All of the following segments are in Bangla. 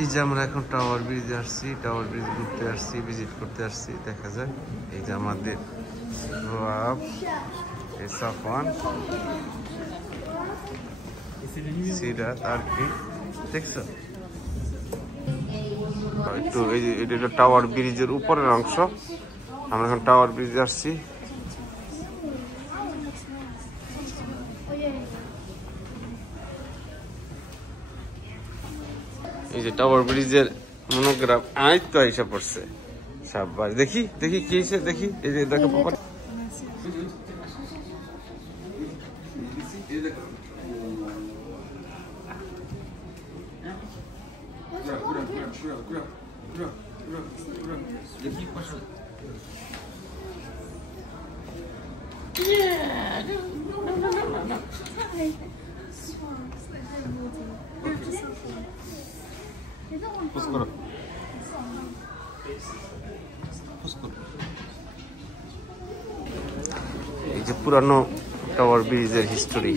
এই যে আমরা এখন টাওয়ার ব্রিজে আসছি, টাওয়ার ব্রিজ ঘুরতে আসছি, ভিজিট করতে আসছি। দেখা যায় এই যে আমাদের সাফওয়ান, সিরাত আর কি দেখছো একটু। এই যে এটা টাওয়ার ব্রিজের উপরের অংশ। আমরা এখন টাওয়ার ব্রিজে আসছি। এই যে টাওয়ার ব্রিজের মনোগ্রাফ আজ তো এসে পড়ছে। সাব্বাস, দেখি দেখি কি হয়েছে, দেখি এই যে দেখো পাপা। এই যে পুরানো টাওয়ার ব্রিজের হিস্টোরি।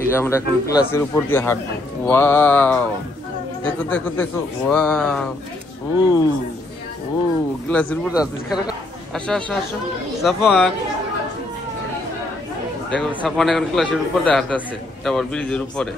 এই যে আমরা এখন গ্লাসের উপর দিয়ে হাঁটবো। ওয়াও, দেখো দেখো দেখো, ওয়াও, ও ও গ্লাসের উপর দিয়ে আসো আসো আসো। সাফওয়ান দেখো, সাফওয়ান এখন গ্লাসের উপর দিয়ে হাঁটতে আছে টাওয়ার ব্রিজের উপরে।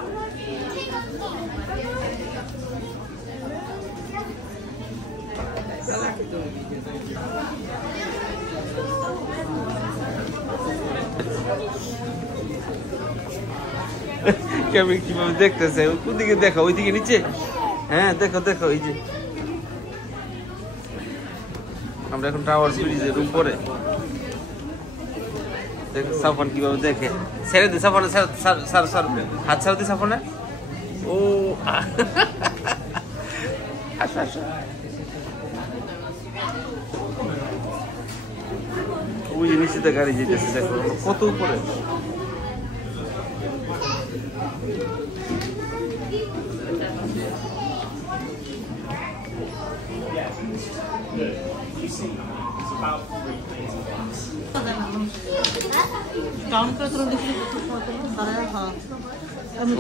কেমন কিভাবে দেখতেছে, কোন দিকে দেখো, ওইদিকে নিচে। হ্যাঁ দেখো দেখো, এই যে আমরা এখন টাওয়ার ব্রিজের উপরে। দেখো সাফওয়ান কিভাবে দেখে। ছেড়ে দে সাফওয়ান, হাত ছাড় দে সাফওয়ান। ও আসো আসো। ওই যে নিচেতে গাড়ি যেতেছে, দেখো কত উপরে।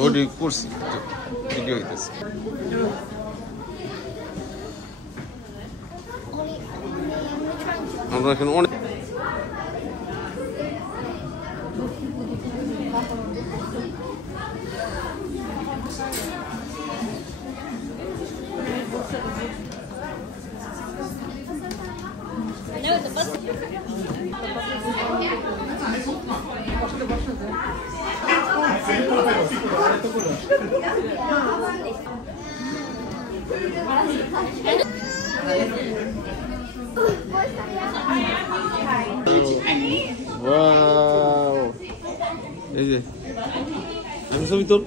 ওডি করছি, ভিডিও হইতেছে। আমরা এখন অনেক এই যে আমি ছবি তোর।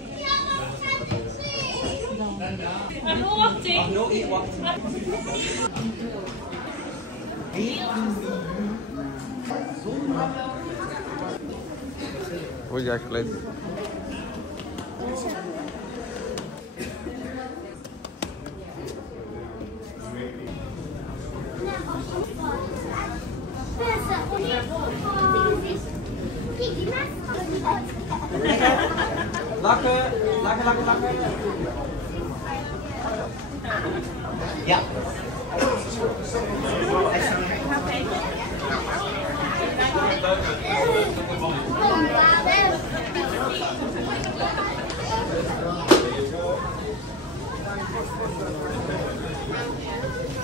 ওই যে আসলে Yeah.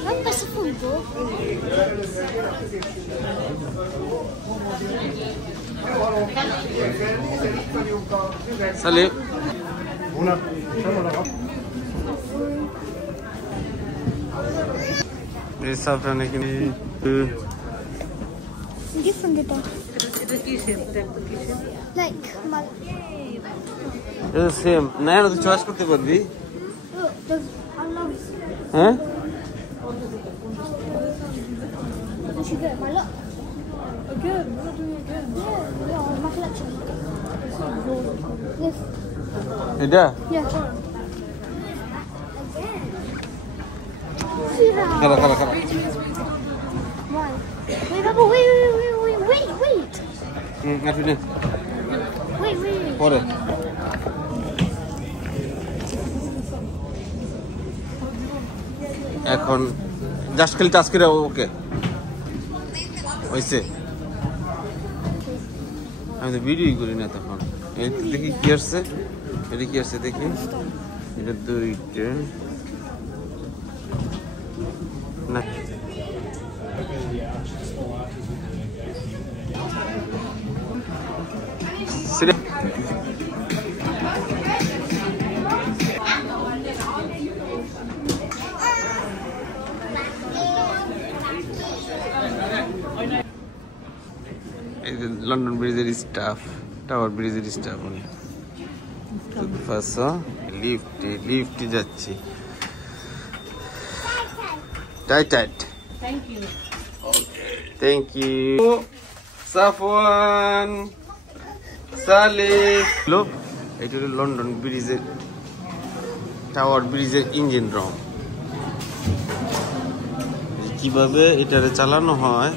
Quanto spunto? Salut. এই সাফরান এখানে Different data. Like my. এটা সেম না, তুই চয়েস করতে পারবি। Look, there's I love. হ্যাঁ Did you get my look? Again, we're not doing again. Yeah, my collection. Yes. এটা Yeah. খারাপ খারাপ খারাপ। Why? Wait, Papa, wait. আসবি না Wait. পরে। এখন জাস্ট খালি টাচ করে ওকে হয়েছে। আমি তো ভিডিওই করি না তখন। দেখি কি আসছে, এটা কি আসছে দেখি। এটা 2টা না লন্ডন ব্রিজের স্টাফ, টাওয়ার ব্রিজের স্টাফ। লিফটে যাচ্ছি। Tight thank you Safwan Saleh. লোক এটা হলো লন্ডন ব্রিজের টাওয়ার ব্রিজের ইঞ্জিন রুম। কিভাবে এটারে চালানো হয়,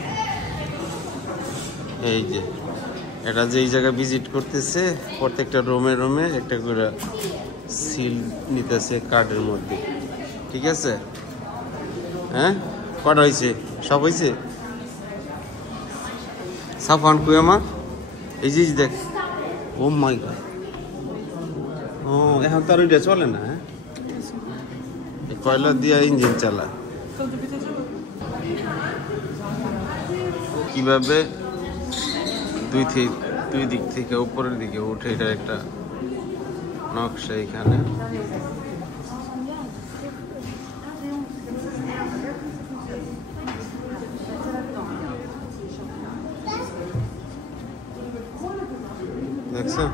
এই যে এটা যেই জায়গায় ভিজিট করতেছে প্রত্যেকটা রুমে একটা করে সিল নিতেছে কার্ডের মধ্যে। ঠিক আছে, হ্যাঁ কটা হয়েছে? সব হয়েছে। সাফওয়ান কই আমার? এই যে দেখ, ও মাই গড। ও এখন তার ওইটা চলে না, হ্যাঁ কয়লা দিয়া ইঞ্জিন চালায়। কিভাবে দুই দিক থেকে উপরের দিকে উঠে, এটা একটা নকশা এখানে। দেখছো,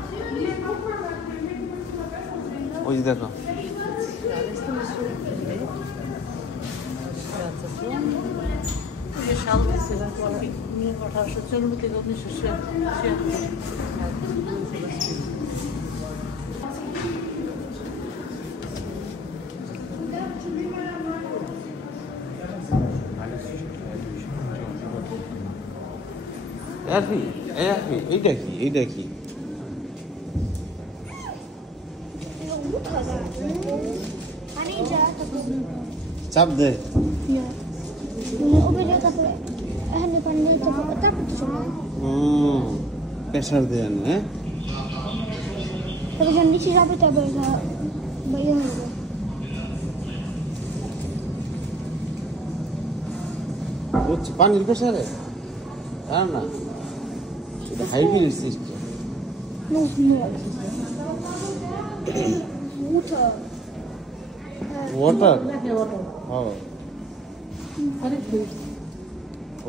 ওই যে দেখো এইটা কি, এইটা কি? চাপ দে। প্রেশার দেয় না, হ্যাঁ পানির প্রেশারে না, এটা হাইব্রিড সিস্টেম। ওয়াটার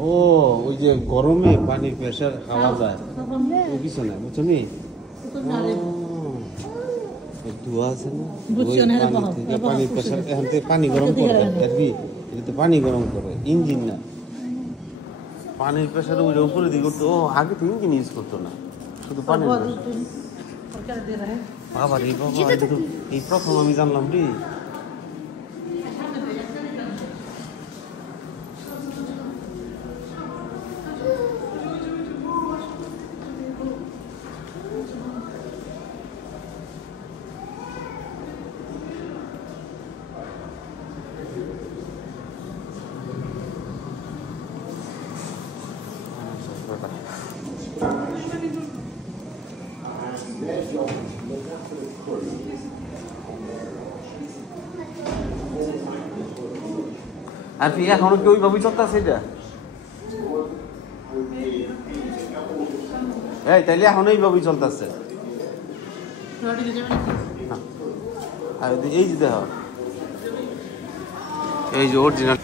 ও ওই যে গরমে পানির প্রেশার খাওয়া যায় ও কিছু না, বুঝছো নি? ধোয়া আছে না, পানির প্রেশার এখান থেকে পানি গরম করে, এটা তো পানি গরম করে, ইঞ্জিন না। পানির প্রেশারে ওইটা উপরে দিকে করতো। ও আগে তো ইঞ্জিন ইউজ করতো না, শুধু পানি। বাবা রে বাবা, এই প্রথম আমি জানলাম রে। আর কি এখনো কি ওইভাবেই চলতেছে এটা? এই তাইলে এখন এইভাবেই চলতেছে। আর এই যে দেখো, এই যে অরিজিনাল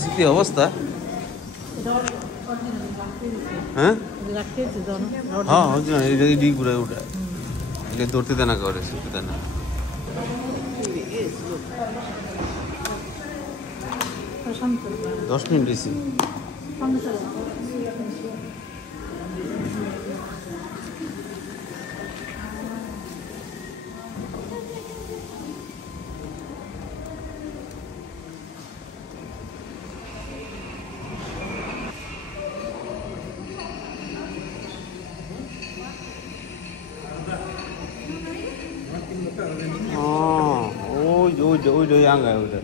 স্মৃতি অবস্থা। হ্যাঁ হ্যাঁ ঘুরে ওঠা এটা ধরতে দেনা করে শুতে দেনা। প্রশান্ত 10 মিনিট দিছি। ওই আঙ্গায় ওইটা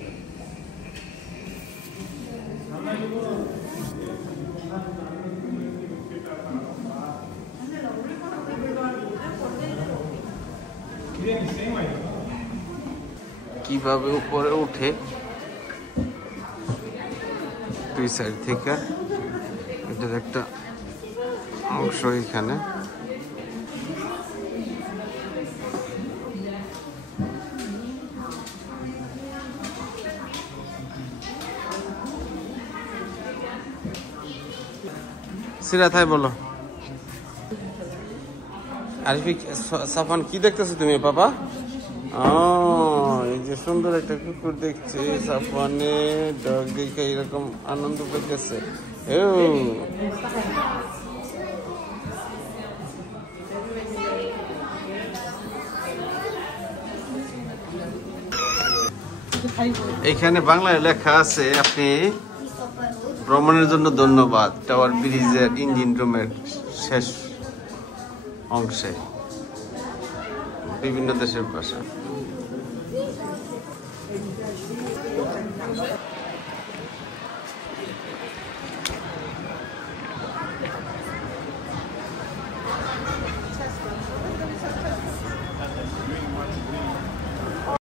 কিভাবে উপরে উঠে দুই সাইড থেকে, এটার একটা অংশ এখানে। সিরাত বলো আরিফি, সাফান কি দেখতেছো তুমি বাবা? এই যে সুন্দর একটা কুকুর দেখছি সাফানে, ডগ দেখে এরকম আনন্দ পেতেছে। এখানে বাংলায় লেখা আছে আপনি ভ্রমণের জন্য ধন্যবাদ, টাওয়ার ব্রিজের ইঞ্জিন রুমের শেষ অংশে, বিভিন্ন দেশের ভাষা।